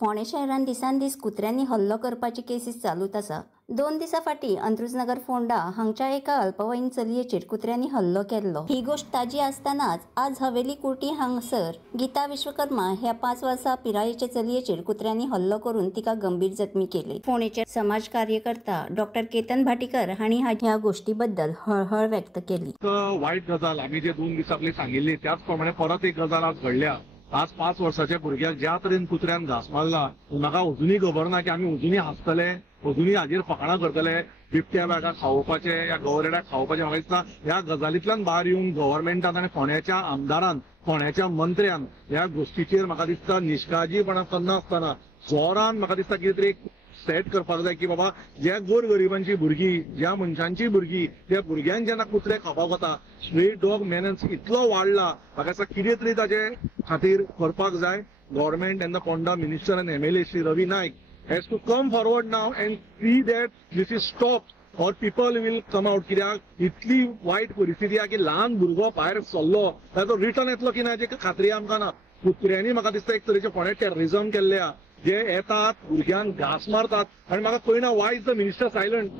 फोंडे शहरान दिसान दीस कुत्र्यांनी हल्लो करपाची केसीस चालूच आसा। 2 दिसां फाटीं अंत्रुजनगर फोंडा हांगच्या एका अल्पवयीन चलयेचेर कुत्र्यांनी हल्लो केल्लो। ही गोष्ट ताजी आसतनाच आज हवेली कुर्टी हांगसर गीता विश्वकर्मा ह्या 5 वर्सां पिरायेच्या चलयेचेर कुत्र्यांनी हल्लो करून तिका गंभीर जखमी केले। फोंडेचे समाज कार्यकर्ता डॉक्टर केतन भाटीकर हांणी ह्या गोष्टी बद्दल हळहळ व्यक्त केली। वाईट गजाल आम्ही जे 2 दिसां पयलीं सांगिल्ली त्याच प्रमाणे परत एक गजाल आज घडल्या। आज 5 वर्साच्या भुरग्याक ज्या तरेन कुत्र्यान घास मारला म्हाका अजुनूय खबर ना की आमी अजुनूय हांसतले, अजुनूय हाजेर फकाणां करतले। बिबट्या बॅगाक खावपाचे या गवरेड्याक खावपाचे म्हाका दिसता ह्या गजालींतल्यान भायर येवन गव्हर्मेंटान आनी फोंड्याच्या आमदारान फोंड्याच्या मंत्र्यान ह्या गोष्टीचेर म्हाका दिसता निश्काळजीपणां करनासतना जोरान म्हाका दिसता कितें तरी सेट करपाक जाय की बाबा ज्या गोरगरिबांची भुरगीं ज्या मनशांची भुरगीं त्या भुरग्यांक जेन्ना कुत्रे खावपाक वता स्ट्रे डॉग मेनन्स इतलो वाडला म्हाका दिसता कितें तरी ताचे खातीर करपाक जाय। Government and the Ponda minister and MLA Shri Ravi Naik has to come forward now and see that this is stopped or people will come out। कित्याक इतली वायट परिस्थिती आहा की ल्हान भुरगो भायर सरलो जाल्यार तो रिटर्न येतलो की ना हाची खात्री आमकां ना। कुत्र्यांनी म्हाका दिसता एक तरेचे फोंड्या टेररिझम केल्ले आहा जे येतात भुरग्यांक घास मारतात आनी म्हाका कळना Y is the minister silent.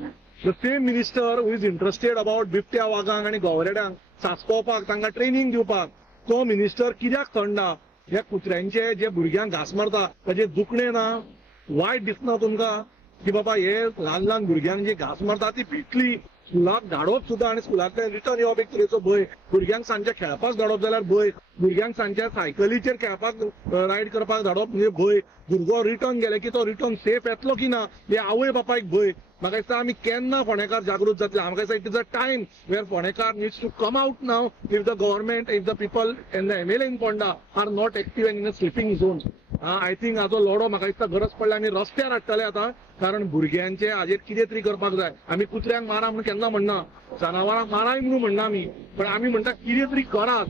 The same minister who is interested about बिबट्या वागांक आनी गवरेड्यांक सांसपोवपाक तांकां ट्रेनिंग दिवपाक तो मिनिस्टर कित्याक थंडा ह्या कुत्र्यांचे जे भुरग्यांक घास मारता ताचे दुखणें ना, वायट दिसना तुमकां की बाबा हे ल्हान ल्हान भुरग्यांक जी घास मारता ती भितली स्कुलाक धाडप सुद्दां आनी स्कुलांतल्यान रिटर्न येवप एक तरेचो भंय। भुरग्यांक सांजचे खेळपाक धाडप जाल्यार भंय, भुरग्यांक सांजच्या सायकलीचेर खेळपाक रायड करपाक धाडप म्हणजे भंय। भुरगो रिटर्न गेले की तो रिटर्न सेफ येतलो की ना हे आवय बापायक भंय। म्हाका दिसता आमी केन्ना फोंडेकार जागृत जातले। म्हाका दिसता it is a time where फोंडेकार needs to come out now if the government if the people and the MLA in Ponda are not active in a sleeping zone. I think हाचो लढो म्हाका दिसता गरज पडल्या आमी रस्त्यार हाडटले आतां कारण भुरग्यांचे हाजेर कितें तरी करपाक जाय। आमी कुत्र्यांक मारा म्हणून केन्ना म्हणना, जनावरांक माराय म्हणून म्हणना आमी, पण आमी म्हणटा कितें तरी करात,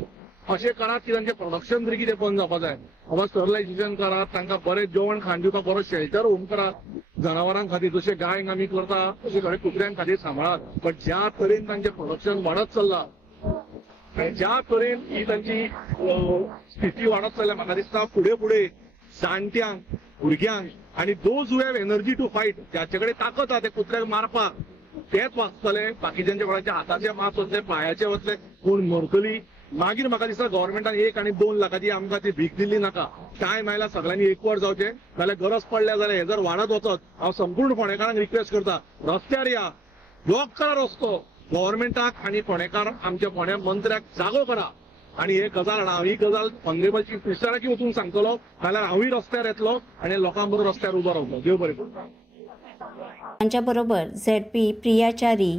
अशें करात की तांचें प्रोडक्शन तरी कितें बंद जावपाक जाय। बाबा स्टरलायझेशन करात, तांकां बरें जेवण खाण दिवपाक बरो शेल्टर होम करात, जनावरांक खातीर जशें गायंक आमी करता तशें थोडे कुत्र्यांक खातीर सांबाळात। पण ज्या तरेन तांचें प्रोडक्शन वाडत चल्लां ज्या तरेन ही तांची स्थिती वाडत चल्ल्या म्हाका दिसता फुडें फुडें जाणट्यांक भुरग्यांक आनी those who have energy to fight ज्याचे कडेन ताकद आहा ते कुत्र्याक मारपाक तेच वाचतले। बाकीच्यांच्या कोणाच्या हाताचे मास वतले, पांयाचे वतले, कोण मरतली। मागीर म्हाका दिसता गव्हर्मेंटान 1 आनी 2 लाखाची आमकां ती भीक दिल्ली नाका। टायम आयला सगळ्यांनी एकवट जावचें जाल्यार गरज पडल्या जाल्यार हे जर वाडत वचत हांव संपूर्ण फोंडेकारांक रिक्वेस्ट करता रस्त्यार या, ब्लॉक करा रस्तो, गव्हर्मेंटाक आनी फोंडेकार आमच्या फोंड्या मंत्र्याक जागो करा आनी हे गजाल हांव ही गजाल ऑनरेबल चीफ मिनिस्टराक वचून सांगतलो जाल्यार हांवूय रस्त्यार येतलो आनी लोकां बरोबर रस्त्यार उबो रावतलो। देव बरें करूं। तांच्या बरोबर ZP प्रियाचारी,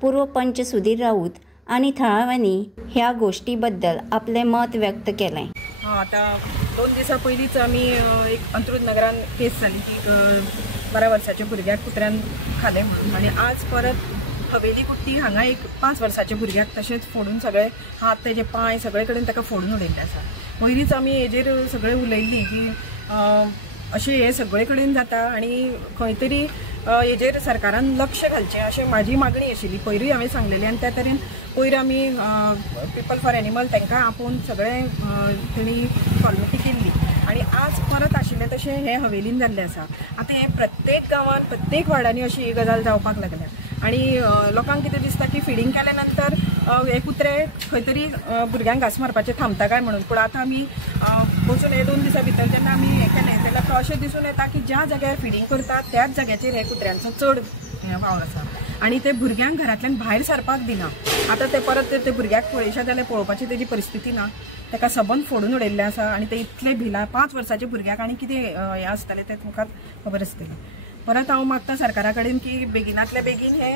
पूर्व पंच सुधीर राऊत आणि थळाव्यांनी ह्या गोष्टीबद्दल आपले मत व्यक्त केलें। आता 2 दिसां पयलींच आमी एक अंत्रुजनगरान केस जाली की 12 वर्साच्या भुरग्याक कुत्र्यान खालें म्हणून आनी आज परत हवेली कुट्टी हांगा एक 5 वर्साच्या भुरग्याक तशेंच फोडून सगळे हात तेजे पांय सगळे कडेन ताका फोडून उडयल्ले आसा। पयलींच आमी हेजेर सगळे उलयल्लीं की अशें हे सगळे कडेन जाता आनी खंय तरी हेजेर सरकारान लक्ष घालचें अशें म्हाजी मागणी आशिल्ली। पयरूय हांवें सांगलेली आनी त्या तरेन पयर आमी पीपल फॉर एनिमल तांकां आपोवन सगळे तेणी फॉर्मेलिटी केल्ली आनी आज परत आशिल्लें तशें हें हवेलीन जाल्लें आसा। आतां हें प्रत्येक गांवांत प्रत्येक वाड्यांनी अशी ही गजाल जावपाक लागल्या आनी लोकांक कितें दिसता की फिडींग केल्या नंतर हे कुत्रे खंय तरी भुरग्यांक घास मारपाचें थांबता काय म्हणून। पूण आतां आमी वचून हे 2 दिसां भितर जेन्ना आमी हें केलें जाल्यार अशें दिसून येता की ज्या जाग्यार फिडींग करतात त्याच जाग्याचेर हे कुत्र्यांचो चड वावर आसा आनी ते भुरग्यांक घरांतल्यान भायर सरपाक दिना। आतां ते परत ते भुरग्याक पळयशा जाल्यार पळोवपाची तेजी परिस्थिती ना, ताका सबंद फोडून उडयल्लें आसा आनी ते इतले भिला 5 वर्साच्या भुरग्याक आनी कितें हें आसतलें तें तुमकां खबर आसतलें। परत हांव मागता सरकारा कडेन की बेगिनांतल्या बेगीन हे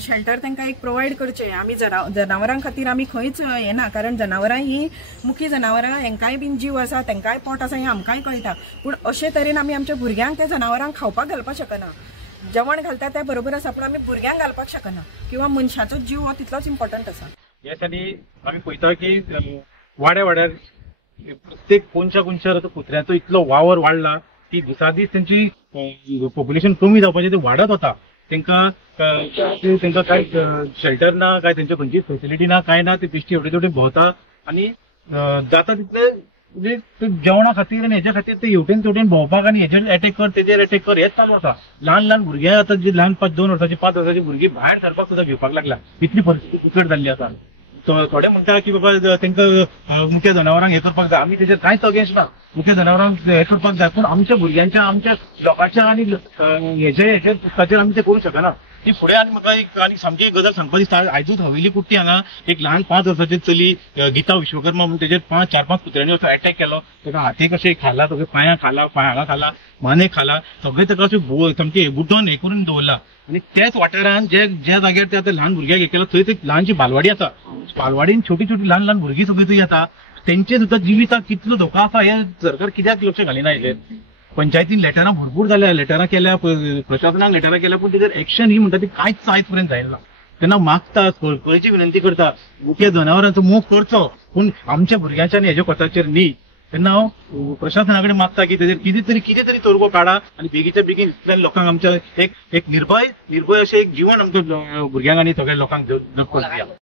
शेल्टर तांकां एक प्रोवायड करचें। आमी जनावरां खातीर आमी खंयच हें ना, कारण जनावरां ही मुखी जनावरां हेंकाय बीन जीव आसा, तेंकाय पोट आसा हें आमकांय कळटा। पूण अशे तरेन आमी आमच्या भुरग्यांक त्या जनावरांक खावपाक घालपाक शकना। जेवण घालता त्या बरोबर आसा पूण आमी भुरग्यांक घालपाक शकना किंवा मनशाचो जीव हो तितलोच इम्पॉर्टंट आसा। ह्या साठी आमी पळयता की वाड्या वाड्यार प्रत्येक कोणच्या कुत्र्याचो इतलो वावर वाडला की दिसा दीस त्यांची पॉप्युलेशन कमी जावपाचें ते वाडत वता। तांकां काय शेल्टर ना, काय त्यांच्या खंयची फेसिलिटी ना, काय ना, ते दिश्टी एवढे तेवढे भोंवता आनी जाता तितले म्हणजे ते जेवणा खातीर आणि हेच्या खातीर ते हेवटेन तेवटेन भोंवपाक आनी हेजेर अटॅक कर तेजेर अटॅक कर हेच चालू आसा. ल्हान ल्हान भुरगे आतां जे ल्हान 2 वर्साची 5 वर्साची भुरगीं भायर सरपाक सुद्दां घेवपाक लागला. इतली परिस्थिती बिकट जाल्ली आसा. थोडे म्हणटा की बाबा तांकां मुख्य जनावरांक हे करपाक जाय. आमी तेजेर कांयच अगेन्स्ट ना. मुख्य जनावरांक हे करपाक जाय, पूण आमच्या भुरग्यांच्या आमच्या लोकांच्या आनी हेचे खातीर आमी ते करूंक शकना. ती फुडें आनी म्हाका एक आनी सामकी गजाल सांगपाक दिसता. आयजूच हवेली कुट्टी हांगा एक ल्हान 5 वर्साची चली गीता विश्वकर्मा म्हणून तेजेर 4-5 कुत्र्यांनी असो अटॅक केलो. ताका हातीक अशें खाला, ताका पांयां खाला, हांगा खाला, माने खाला, सगळे ताका अशें सामके बुड्डोन हे करून दवरला. आनी त्याच वाठारांत ज्या जाग्यार ते आतां ल्हान भुरग्याक हे केलो थंय एक ल्हानशी बालवाडी आसा. बालवाडीन छोटी छोटी ल्हान ल्हान भुरगीं सगळीं थंय येता. तेंचे सुद्दां जिविताक कितलो धोका आसा हे सरकार कित्याक लक्ष घालिना हेजेर. पंचायतीन लेटरां भरपूर जाल्या, लेटरां केल्या, प्रशासनाक लेटरां केल्या, पूण तेजेर एक्शन ही म्हणटा ती कांयच आयज पर्यंत जायना. तेन्ना मागता, कळकळीची विनंती करता, मुख्य जनावरांचो मोग करचो पूण आमच्या भुरग्यांच्या आनी हेज्या कोताचेर न्ही. तेन्ना हांव प्रशासना कडेन मागता की तेजेर कितें तरी तोडगो काडा आनी बेगीच्या बेगीन इतल्या लोकांक आमच्या एक निर्भय अशें एक जीवन आमच्या भुरग्यांक आनी सगळ्या लोकांक जगपाक दिया.